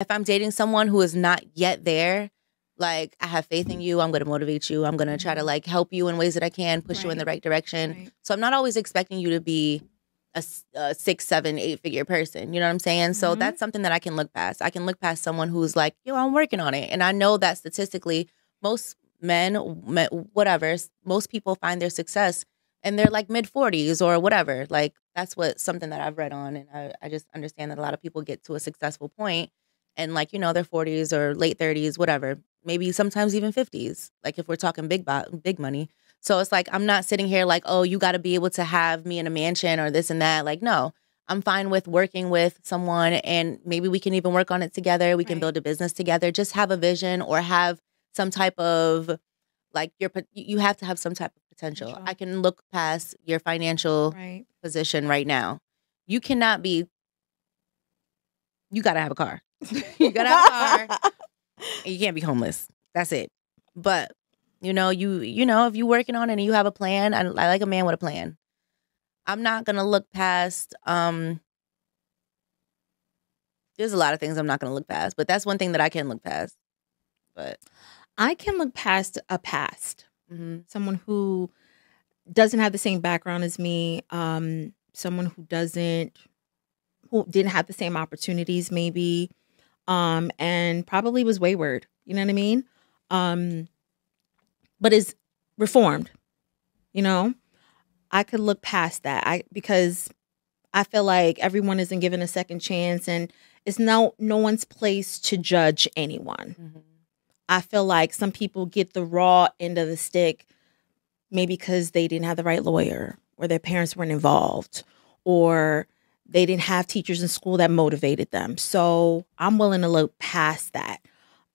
If I'm dating someone who is not yet there, like, I have faith in you. I'm going to motivate you. I'm going to try to, like, help you in ways that I can, push you in the right direction. Right. So I'm not always expecting you to be a 6, 7, 8-figure person. You know what I'm saying? So that's something that I can look past. I can look past someone who's like, yo, I'm working on it. And I know that statistically, most whatever, most people find their success and they're like mid-40s or whatever. Like, that's something that I've read on. And I just understand that a lot of people get to a successful point and, like, you know, their 40s or late 30s, whatever, maybe sometimes even 50s, like if we're talking big money. So it's like, I'm not sitting here like, oh, you got to be able to have me in a mansion or this and that. Like, no, I'm fine with working with someone and maybe we can even work on it together. We can build a business together. Just have a vision or have some type of, like, you have to have some type of potential. I can look past your financial position right now. You cannot be, you got to have a car. You got to have a car. And you can't be homeless. That's it. But you know, if you're working on it and you have a plan, I like a man with a plan. I'm not gonna look past. There's a lot of things I'm not gonna look past, but that's one thing that I can look past. But I can look past a past. Someone who doesn't have the same background as me. Someone who didn't have the same opportunities, maybe. And probably was wayward. You know what I mean? But is reformed. You know, I could look past that. Because I feel like everyone isn't given a second chance, and it's no one's place to judge anyone. I feel like some people get the raw end of the stick, maybe because they didn't have the right lawyer, or their parents weren't involved, or they didn't have teachers in school that motivated them. So I'm willing to look past that.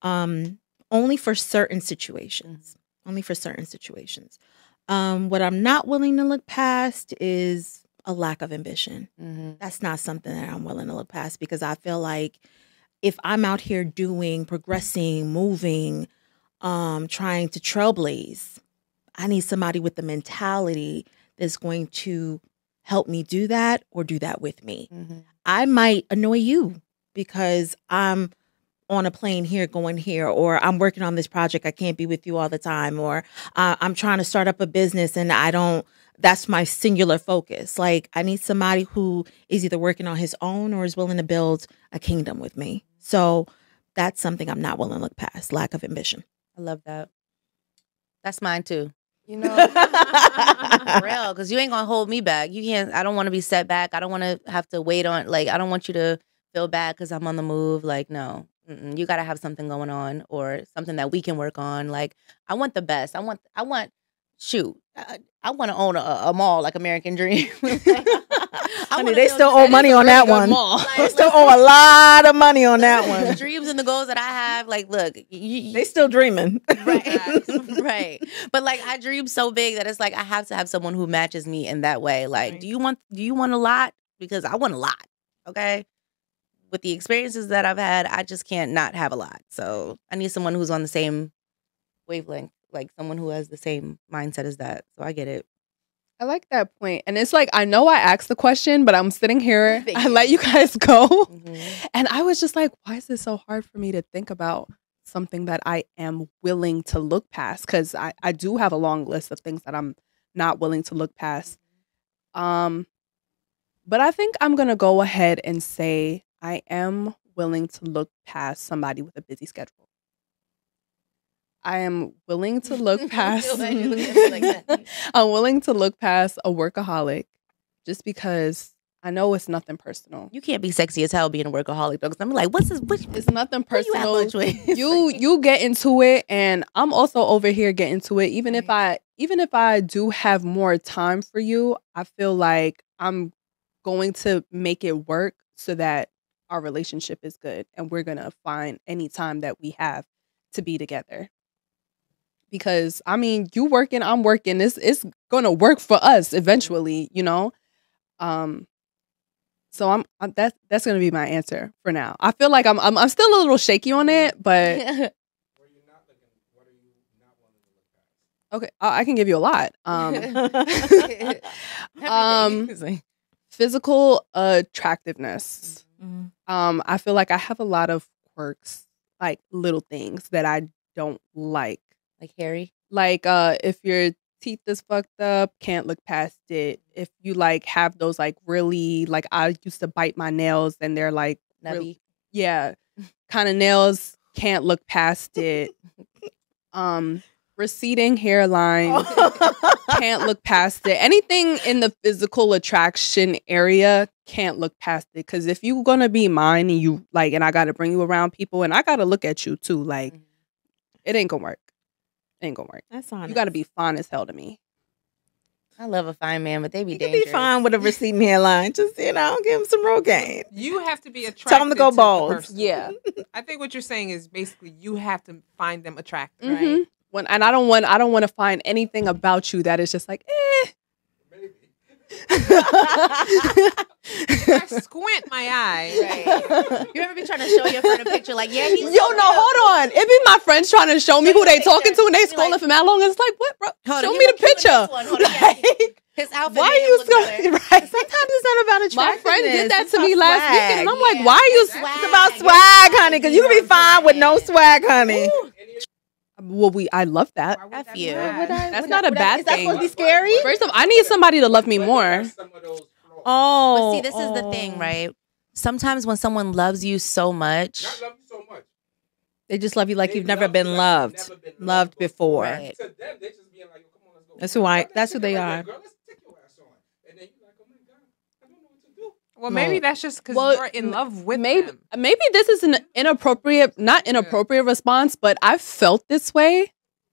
Only for certain situations. Only for certain situations. What I'm not willing to look past is a lack of ambition. That's not something that I'm willing to look past, because I feel like if I'm out here progressing, moving, trying to trailblaze, I need somebody with the mentality that's going to help me do that or do that with me. I might annoy you because I'm on a plane here going here, or I'm working on this project. I can't be with you all the time, or I'm trying to start up a business and that's my singular focus. Like, I need somebody who is either working on his own or is willing to build a kingdom with me. So that's something I'm not willing to look past, lack of ambition. I love that. That's mine too. You know, for real, because you ain't gonna hold me back. You can't. I don't want to be set back. I don't want to have to wait on. Like, I don't want you to feel bad because I'm on the move. Like, no, you got to have something going on or something that we can work on. Like, I want the best. I want. Shoot, I want to own a mall like American Dream. Honey, they still owe money on that one. They still owe a lot of money on that one. The dreams and the goals that I have, like, look, they still dreaming. Right. But, like, I dream so big that it's like I have to have someone who matches me in that way. Like, do you want a lot? Because I want a lot. Okay. With the experiences that I've had, I just can't not have a lot. So I need someone who's on the same wavelength, like someone who has the same mindset as that. So I get it. I like that point. And it's like, I know I asked the question, but I'm sitting here. I let you guys go. And I was just like, why is it so hard for me to think about something that I am willing to look past? Because I do have a long list of things that I'm not willing to look past. But I think I'm going to go ahead and say I am willing to look past somebody with a busy schedule. I am willing to look past. I'm willing to look past a workaholic, just because I know it's nothing personal. You can't be sexy as hell being a workaholic, though. Because I'm like, it's nothing personal. You get into it, and I'm also over here getting into it. Even if I do have more time for you, I feel like I'm going to make it work so that our relationship is good, and we're gonna find any time that we have to be together. Because, I mean, you working, I'm working. It's going to work for us eventually, you know? So that's going to be my answer for now. I feel like I'm still a little shaky on it, but okay, I can give you a lot. Physical attractiveness. I feel like I have a lot of quirks, like little things that I don't like. Like hairy? Like if your teeth is fucked up, can't look past it. If you like have those like really, like I used to bite my nails and they're like Nubby? yeah, kind of nails, can't look past it. Receding hairline, can't look past it. Anything in the physical attraction area, can't look past it. Because if you're gonna be mine and you like, and I gotta bring you around people, and I gotta look at you too, like it ain't gonna work. It ain't gonna work. That's honest. You gotta be fine as hell to me. I love a fine man, but they be You dangerous. can be fine with a receding hairline. Just, give him some Rogaine. You have to be attracted. Tell them to go the bald. person. Yeah. I think what you're saying is basically you have to find them attractive, Mm-hmm. right? And I don't want to find anything about you that is just like, I squint my eye. Right. You ever be trying to show your friend a picture like, yeah, he's Yo, no, hold on. It be my friends trying to show me who they talking to and they scrolling for mad long. It's like, what, bro? Show me the picture. His outfit. Why are you scrolling? right? Sometimes it's not about attractiveness. My friend did that It's to me about last swag. weekend, and I'm like, why are you? It's about swag, honey, because you can be fine with no swag, honey. Well, I love that. Why would F that be you. bad? That's not a bad Is that thing. supposed to be scary? First of all, I need somebody to love me more. Oh. But see, this is the thing, right? Sometimes when someone loves you so much, They just love you like you've never been loved. Loved before. right? That's who they are. Well, maybe that's just because Well, you're in love with Maybe them. this is an not inappropriate response, but I felt this way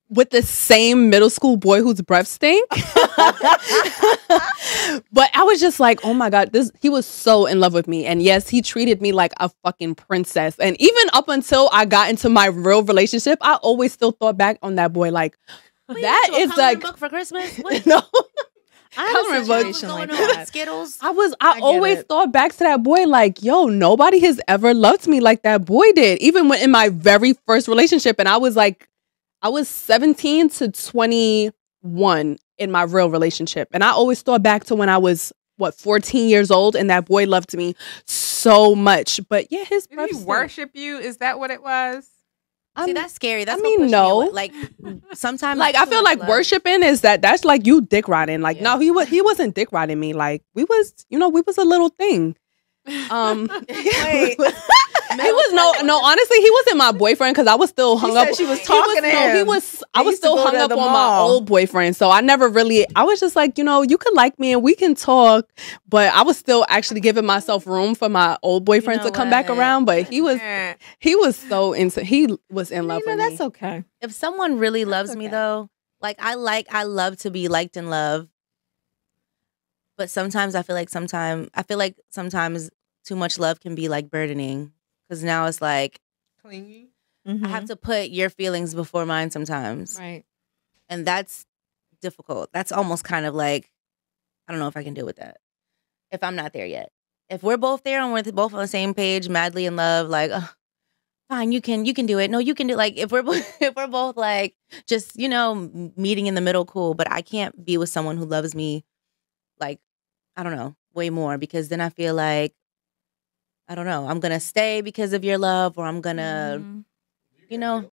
with the same middle school boy whose breath stink. But I was just like, oh my God, he was so in love with me. And yes, he treated me like a fucking princess. And even up until I got into my real relationship, I always still thought back on that boy like, that is like book for Christmas. What? no. Coloring book. What's going on? Skittles. I always thought back to that boy like, yo, nobody has ever loved me like that boy did. Even when in my very first relationship, and I was 17 to 21 in my real relationship. And I always thought back to when I was 14 years old, and that boy loved me so much. But yeah, his Did breath he stink. worship you? Is that what it was? See, that's scary. That's I mean, what pushes no. you away. Like sometimes, Like I feel like worshiping is that's like you dick riding. Like Yeah. no, he wasn't dick riding me. Like we was a little thing. Wait. He was no. Honestly, he wasn't my boyfriend because I was still hung up. said she was talking to him. I They was used to still go hung to up the on my mall. old boyfriend. So I never really. I was just like, you could like me and we can talk, but I was still actually giving myself room for my old boyfriend You know to come back what? around. But he was so into. He was in love with me. That's okay. if someone really loves me okay. though, like I love to be liked and loved. But sometimes I feel like sometimes too much love can be like burdening. Because now it's like Clingy. I have to put your feelings before mine sometimes. Right. And that's difficult. That's almost kind of like, I don't know if I can deal with that. If I'm not there yet. If we're both there and we're both on the same page, madly in love, like, fine, you can do it. No, you can do like if we're both like just, meeting in the middle, cool. But I can't be with someone who loves me like, I don't know, way more, because then I feel like, I don't know, I'm gonna stay because of your love, or I'm gonna,